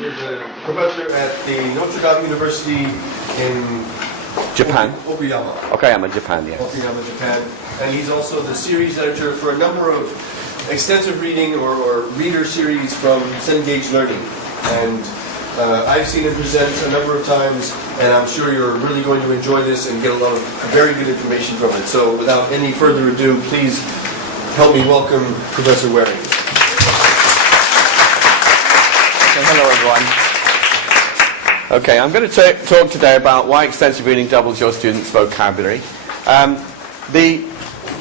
is a professor at the Notre Dame University in Japan. Okayama. Okayama, Japan, yes. Okayama, Japan. And he's also the series editor for a number of extensive reading or reader series from Cengage Learning. And I've seen him present a number of times, and I'm sure you're really going to enjoy this and get a lot of very good information from it. So without any further ado, please help me welcome Professor Waring. Okay, hello everyone. Okay, I'm going to talk today about why extensive reading doubles your students' vocabulary. The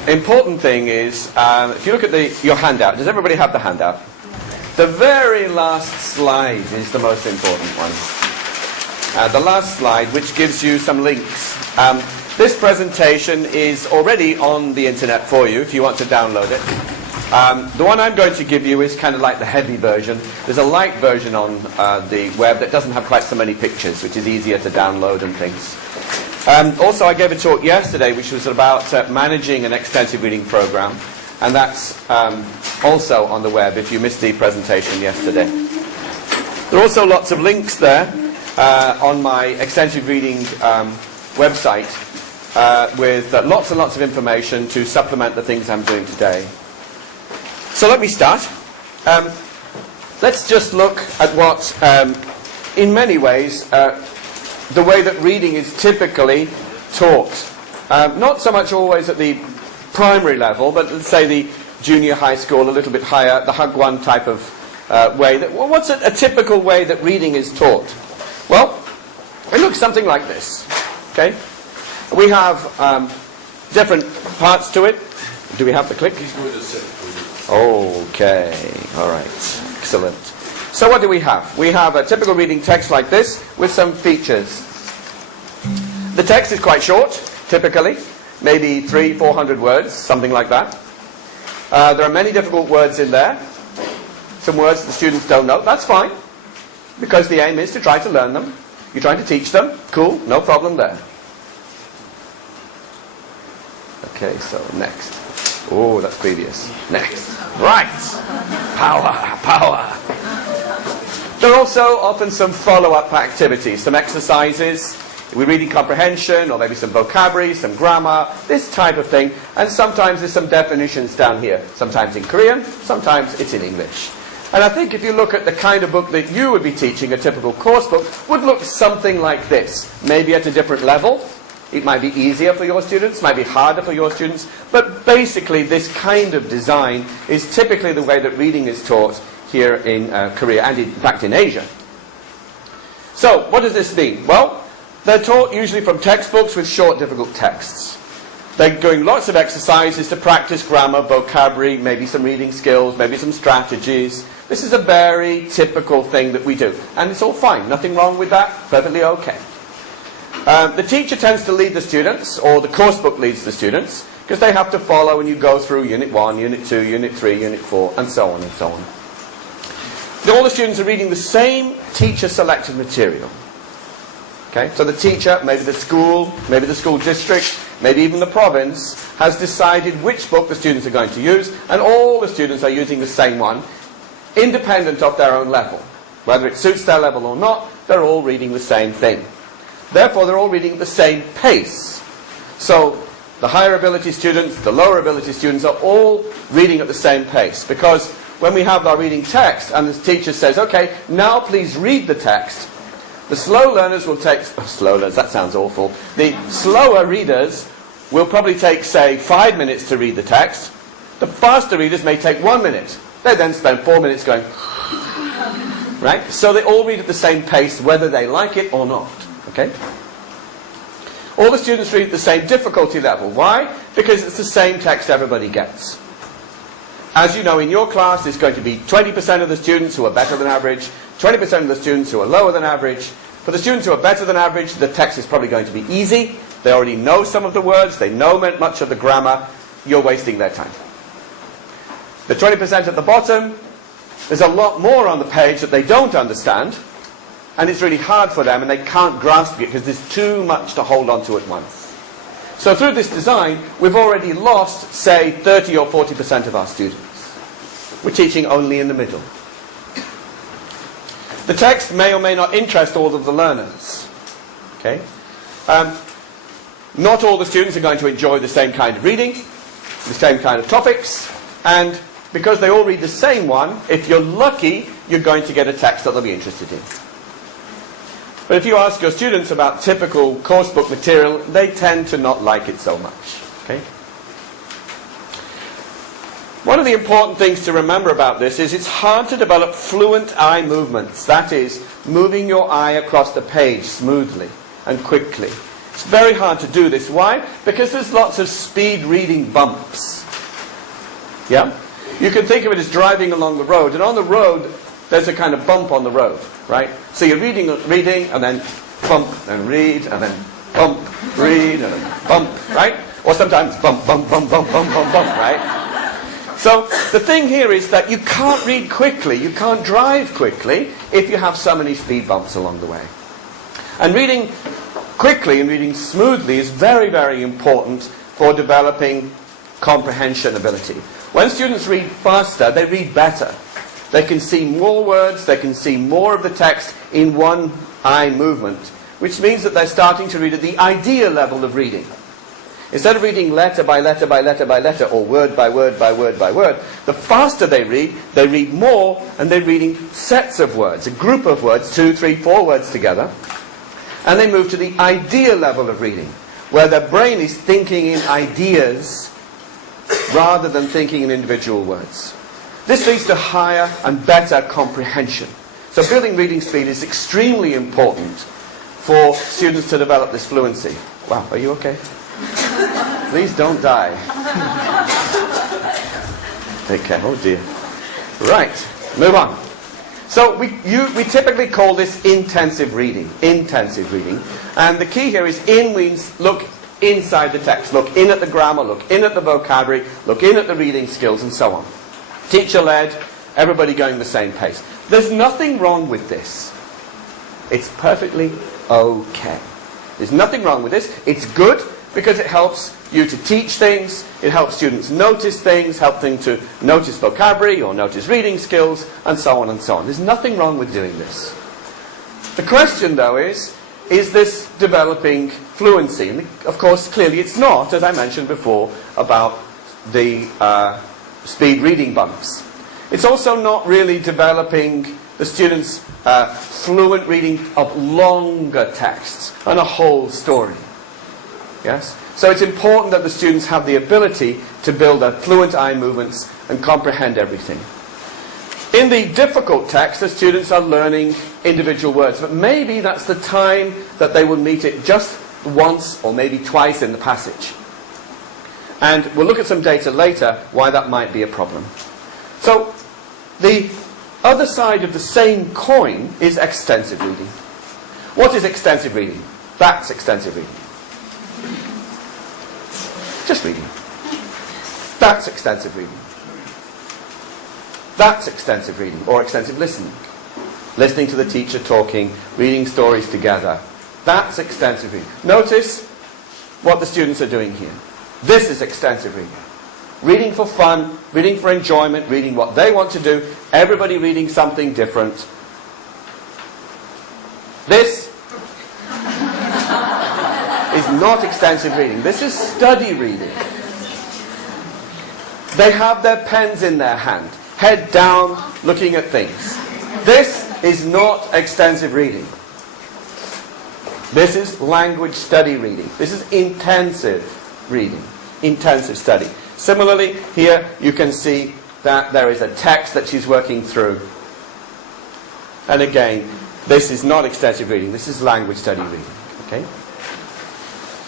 important thing is, if you look at your handout, does everybody have the handout? The very last slide is the most important one. The last slide, which gives you some links. This presentation is already on the internet for you if you want to download it. The one I'm going to give you is kind of like the heavy version. There's a light version on the web that doesn't have quite so many pictures, which is easier to download and things. Also, I gave a talk yesterday which was about managing an extensive reading program. And that's also on the web if you missed the presentation yesterday. There are also lots of links there on my extensive reading website with lots and lots of information to supplement the things I'm doing today. So let me start. Let's just look at what, in many ways, the way that reading is typically taught. Not so much always at the primary level, but let's say the junior high school, a little bit higher, the Hug 1 type of way. What's a typical way that reading is taught? Well, it looks something like this. Okay, we have different parts to it. Do we have the click? Okay, all right, excellent. So what do we have? We have a typical reading text like this with some features. The text is quite short, typically. Maybe 300-400 words, something like that. There are many difficult words in there. Some words the students don't know. That's fine, because the aim is to try to learn them. You're trying to teach them. Cool, no problem there. Okay, so next. Oh, that's previous. Next. Right. Power. There are also often some follow-up activities, some exercises. We're reading comprehension, or maybe some vocabulary, some grammar, this type of thing. And sometimes there's some definitions down here. Sometimes in Korean, sometimes it's in English. And I think if you look at the kind of book that you would be teaching, a typical course book, would look something like this. Maybe at a different level. It might be easier for your students, might be harder for your students. But basically, this kind of design is typically the way that reading is taught here in Korea, and in fact in Asia. So, what does this mean? Well, they're taught usually from textbooks with short, difficult texts. They're doing lots of exercises to practice grammar, vocabulary, maybe some reading skills, maybe some strategies. This is a very typical thing that we do. And it's all fine. Nothing wrong with that. Perfectly okay. The teacher tends to lead the students, or the course book leads the students, because they have to follow and you go through Unit 1, Unit 2, Unit 3, Unit 4, and so on and so on. All the students are reading the same teacher-selected material. Okay, so the teacher, maybe the school district, maybe even the province, has decided which book the students are going to use, and all the students are using the same one, independent of their own level. Whether it suits their level or not, they're all reading the same thing. Therefore, they're all reading at the same pace. So, the higher ability students, the lower ability students are all reading at the same pace, because when we have our reading text, and the teacher says, okay, now please read the text, the slow learners will take, slow learners, that sounds awful. The slower readers will probably take, say, 5 minutes to read the text. The faster readers may take 1 minute. They then spend 4 minutes going, right? So they all read at the same pace, whether they like it or not. Okay? All the students read at the same difficulty level. Why? Because it's the same text everybody gets. As you know, in your class, there's going to be 20% of the students who are better than average, 20% of the students who are lower than average. For the students who are better than average, the text is probably going to be easy. They already know some of the words. They know much of the grammar. You're wasting their time. The 20% at the bottom, there's a lot more on the page that they don't understand. And it's really hard for them, and they can't grasp it because there's too much to hold on to at once. So through this design, we've already lost, say, 30 or 40% of our students. We're teaching only in the middle. The text may or may not interest all of the learners. Okay? Not all the students are going to enjoy the same kind of reading, the same kind of topics, and because they all read the same one, if you're lucky, you're going to get a text that they'll be interested in. But if you ask your students about typical course book material, they tend to not like it so much. Okay? One of the important things to remember about this is it's hard to develop fluent eye movements. That is, moving your eye across the page smoothly and quickly. It's very hard to do this. Why? Because there's lots of speed reading bumps. Yeah? You can think of it as driving along the road, and on the road there's a kind of bump on the road, right? So you're reading, and then bump, and read, and then bump, read, and then bump, right? Or sometimes bump, bump, bump, bump, bump, bump, bump, right? So the thing here is that you can't read quickly, you can't drive quickly if you have so many speed bumps along the way. And reading quickly and reading smoothly is very, very important for developing comprehension ability. When students read faster, they read better. They can see more words, they can see more of the text in one eye movement, which means that they're starting to read at the ideal level of reading. Instead of reading letter by letter by letter by letter, or word by word by word by word, the faster they read more, and they're reading sets of words, a group of words, 2, 3, 4 words together, and they move to the ideal level of reading, where their brain is thinking in ideas rather than thinking in individual words. This leads to higher and better comprehension. So building reading speed is extremely important for students to develop this fluency. Wow, are you okay? Please don't die. Okay, oh dear. Right, move on. So we typically call this intensive reading. Intensive reading. And the key here is in means look inside the text. Look in at the grammar, look in at the vocabulary, look in at the reading skills, and so on. Teacher-led, everybody going the same pace. There's nothing wrong with this. It's perfectly okay. There's nothing wrong with this. It's good because it helps you to teach things, it helps students notice things, help them to notice vocabulary or notice reading skills, and so on and so on. There's nothing wrong with doing this. The question, though, is this developing fluency? And of course, clearly it's not, as I mentioned before, about the speed reading bumps. It's also not really developing the students' fluent reading of longer texts and a whole story. Yes? So it's important that the students have the ability to build their fluent eye movements and comprehend everything. In the difficult text, the students are learning individual words, but maybe that's the time that they will meet it just once or maybe twice in the passage. And we'll look at some data later why that might be a problem. So the other side of the same coin is extensive reading. What is extensive reading? That's extensive reading. Just reading. That's extensive reading. That's extensive reading, or extensive listening. Listening to the teacher talking, reading stories together. That's extensive reading. Notice what the students are doing here. This is extensive reading. Reading for fun, reading for enjoyment, reading what they want to do, everybody reading something different. This is not extensive reading. This is study reading. They have their pens in their hand, head down, looking at things. This is not extensive reading. This is language study reading. This is intensive reading, intensive study. Similarly, here you can see that there is a text that she's working through. And again, this is not extensive reading. This is language study reading. Okay?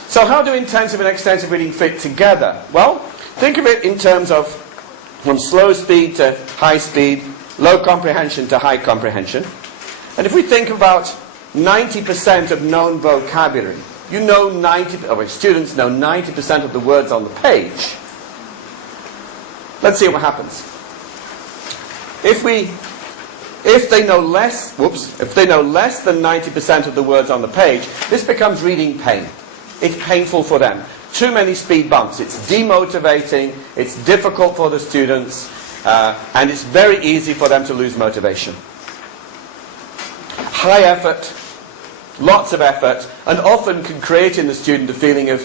So how do intensive and extensive reading fit together? Well, think of it in terms of from slow speed to high speed, low comprehension to high comprehension. And if we think about 90% of known vocabulary, you know students know 90% of the words on the page. Let's see what happens. If they know less than 90% of the words on the page, this becomes reading pain. It's painful for them. Too many speed bumps. It's demotivating, it's difficult for the students, and it's very easy for them to lose motivation. high effort, lots of effort, and often can create in the student a feeling of,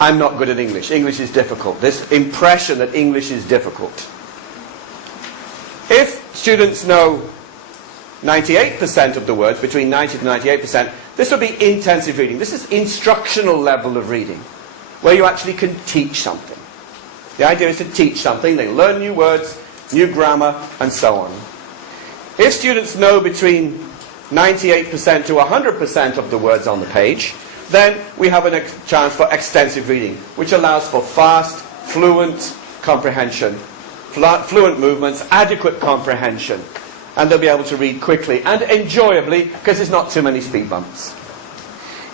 I'm not good at English. English is difficult. This impression that English is difficult. If students know 98% of the words, between 90 to 98%, this would be intensive reading. This is instructional level of reading, where you actually can teach something. The idea is to teach something. They learn new words, new grammar, and so on. If students know between 98% to 100% of the words on the page, then we have a chance for extensive reading, which allows for fast, fluent comprehension, fluent movements, adequate comprehension, and they'll be able to read quickly and enjoyably because there's not too many speed bumps.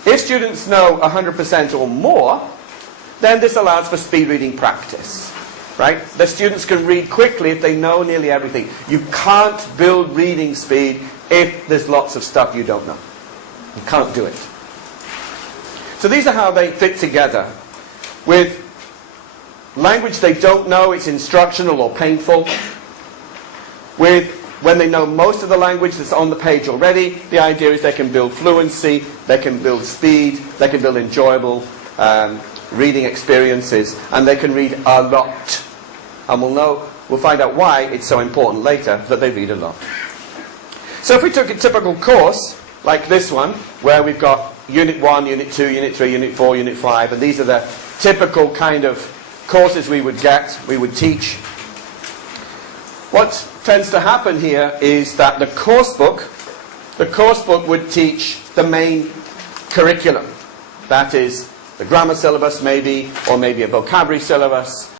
If students know 100% or more, then this allows for speed reading practice. Right? The students can read quickly if they know nearly everything. You can't build reading speed if there's lots of stuff you don't know. You can't do it. So these are how they fit together. With language they don't know, it's instructional or painful. With when they know most of the language that's on the page already, the idea is they can build fluency, they can build speed, they can build enjoyable reading experiences, and they can read a lot. And we'll find out why it's so important later that they read a lot. So if we took a typical course, like this one, where we've got Unit 1, Unit 2, Unit 3, Unit 4, Unit 5, and these are the typical kind of courses we would teach. What tends to happen here is that the course book would teach the main curriculum. That is the grammar syllabus maybe, or maybe a vocabulary syllabus,